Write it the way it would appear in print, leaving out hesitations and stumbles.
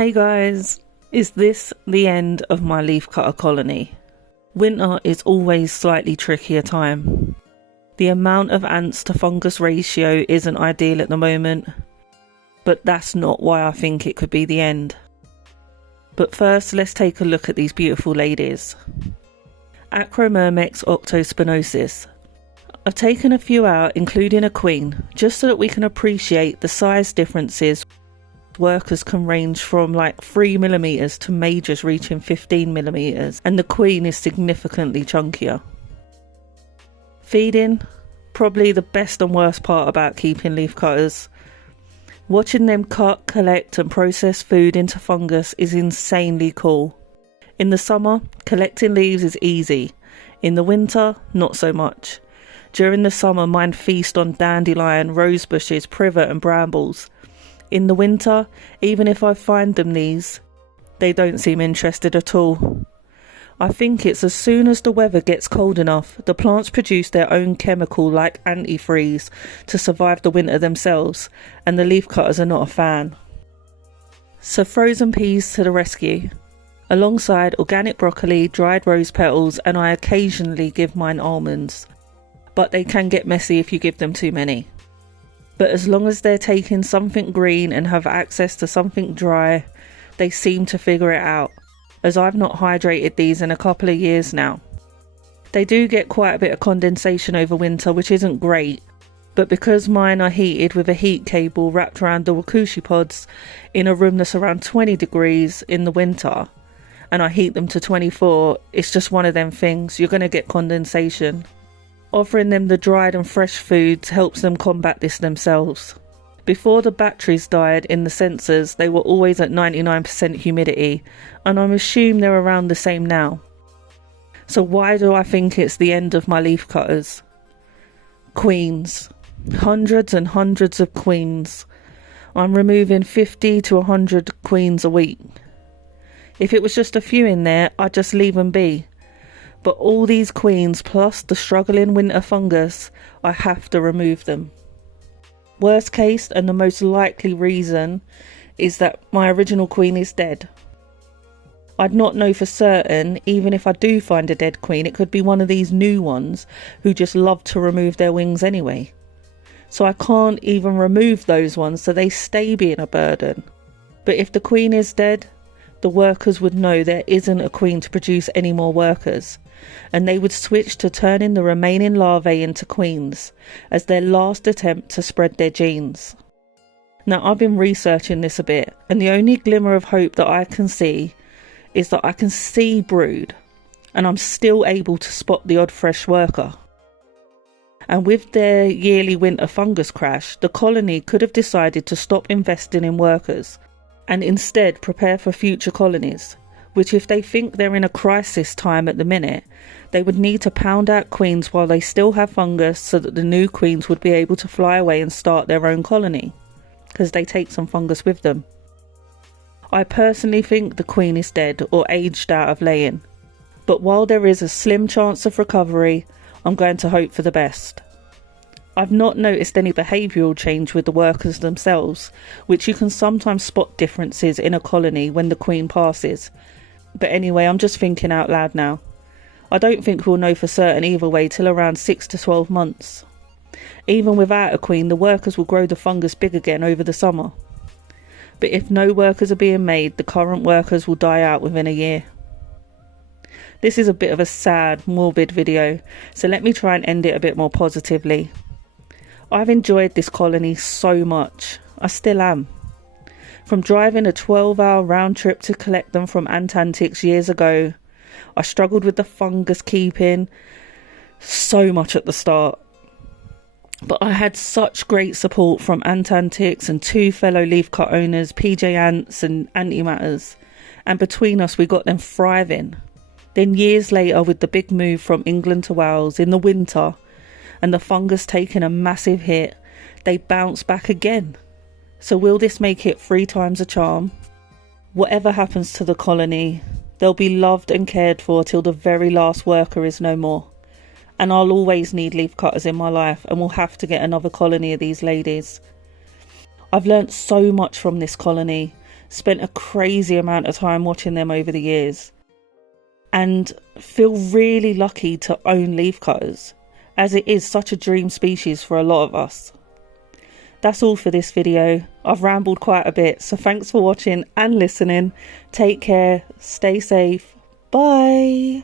Hey guys, is this the end of my leafcutter colony? Winter is always slightly trickier time. The amount of ants to fungus ratio isn't ideal at the moment, but that's not why I think it could be the end. But first, let's take a look at these beautiful ladies. Acromyrmex octospinosus. I've taken a few out, including a queen, just so that we can appreciate the size differences. Workers can range from like 3mm to majors reaching 15mm, and the queen is significantly chunkier. Feeding, probably the best and worst part about keeping leafcutters. Watching them cut, collect and process food into fungus is insanely cool. In the summer, collecting leaves is easy. In the winter, not so much. During the summer, mine feast on dandelion, rose bushes, privet and brambles. In the winter, even if I find them these, they don't seem interested at all. I think it's as soon as the weather gets cold enough, the plants produce their own chemical like antifreeze to survive the winter themselves, and the leafcutters are not a fan. So frozen peas to the rescue. Alongside organic broccoli, dried rose petals, and I occasionally give mine almonds. But they can get messy if you give them too many. But as long as they're taking something green and have access to something dry, they seem to figure it out, as I've not hydrated these in a couple of years now. They do get quite a bit of condensation over winter, which isn't great, but because mine are heated with a heat cable wrapped around the wakushi pods in a room that's around 20 degrees in the winter, and I heat them to 24, it's just one of them things, you're going to get condensation. Offering them the dried and fresh foods helps them combat this themselves. Before the batteries died in the sensors, they were always at 99% humidity, and I'm assuming they're around the same now. So why do I think it's the end of my leafcutters? Queens. Hundreds and hundreds of queens. I'm removing 50 to 100 queens a week. If it was just a few in there, I'd just leave them be. But all these queens plus the struggling winter fungus, I have to remove them. Worst case and the most likely reason is that my original queen is dead. I'd not know for certain, even if I do find a dead queen, it could be one of these new ones who just love to remove their wings anyway. So I can't even remove those ones, so they stay being a burden. But if the queen is dead, the workers would know there isn't a queen to produce any more workers, and they would switch to turning the remaining larvae into queens as their last attempt to spread their genes. Now, I've been researching this a bit, and the only glimmer of hope that I can see is that I can see brood, and I'm still able to spot the odd fresh worker. And with their yearly winter fungus crash, the colony could have decided to stop investing in workers and instead prepare for future colonies, which if they think they're in a crisis time at the minute, they would need to pound out queens while they still have fungus so that the new queens would be able to fly away and start their own colony, because they take some fungus with them. I personally think the queen is dead or aged out of laying, but while there is a slim chance of recovery, I'm going to hope for the best. I've not noticed any behavioural change with the workers themselves, which you can sometimes spot differences in a colony when the queen passes. But anyway, I'm just thinking out loud now. I don't think we'll know for certain either way till around 6 to 12 months. Even without a queen, the workers will grow the fungus big again over the summer. But if no workers are being made, the current workers will die out within a year. This is a bit of a sad, morbid video, so let me try and end it a bit more positively. I've enjoyed this colony so much. I still am. From driving a 12-hour round trip to collect them from Ant Antics years ago, I struggled with the fungus keeping so much at the start. But I had such great support from Ant Antics and 2 fellow Leafcut owners, PJ Ants and Antimatters, and between us we got them thriving. Then years later, with the big move from England to Wales in the winter and the fungus taking a massive hit, they bounced back again. So will this make it 3 times a charm? Whatever happens to the colony, they'll be loved and cared for till the very last worker is no more. And I'll always need leafcutters in my life, and we'll have to get another colony of these ladies. I've learnt so much from this colony, spent a crazy amount of time watching them over the years, and feel really lucky to own leafcutters, as it is such a dream species for a lot of us. That's all for this video. I've rambled quite a bit, so thanks for watching and listening. Take care, stay safe, bye.